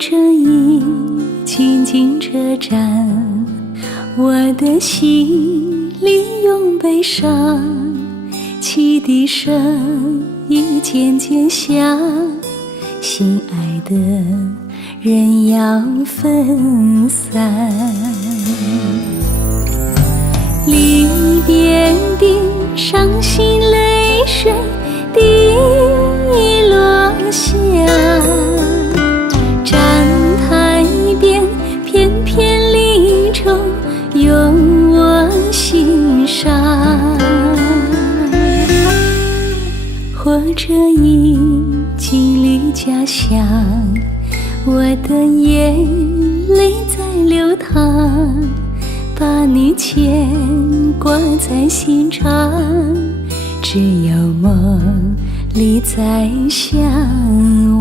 车已经进车站，我的心里涌悲伤，汽笛声已渐渐响，心爱的人要分散。离别的伤心泪水滴落下，站台边片片离愁涌我心上。火车已经离家乡，我的眼泪在流淌，把你牵挂在心上，只有梦里再相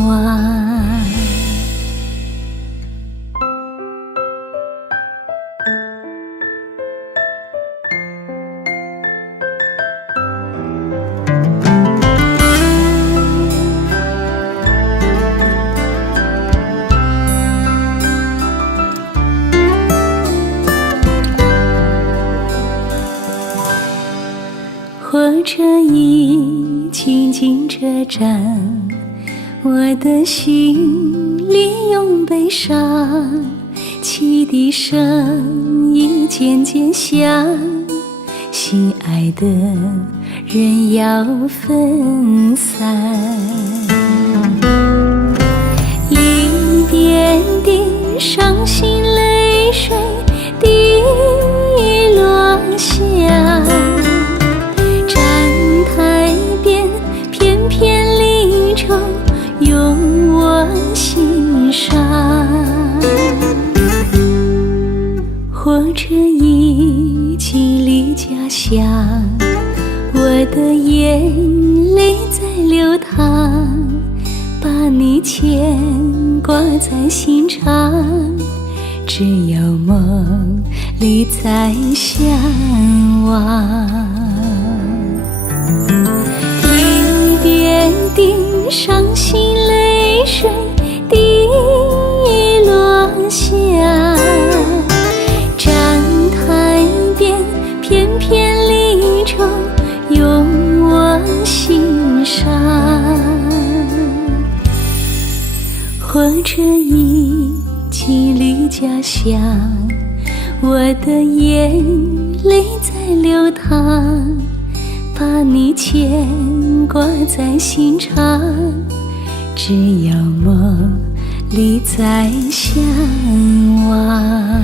望。火车已经进车站，我的心里涌悲伤，汽笛声已渐渐响，心爱的人要分散。离别的伤心泪水滴落下，涌我心上。火车已经离家乡，我的眼泪在流淌，把你牵挂在心上，只有梦里再相望。离别的伤心泪水滴落下，站台边片片离愁涌我心上。火车已经离家乡，我的眼泪在流淌，把你牵挂在心上，只有梦里再相望。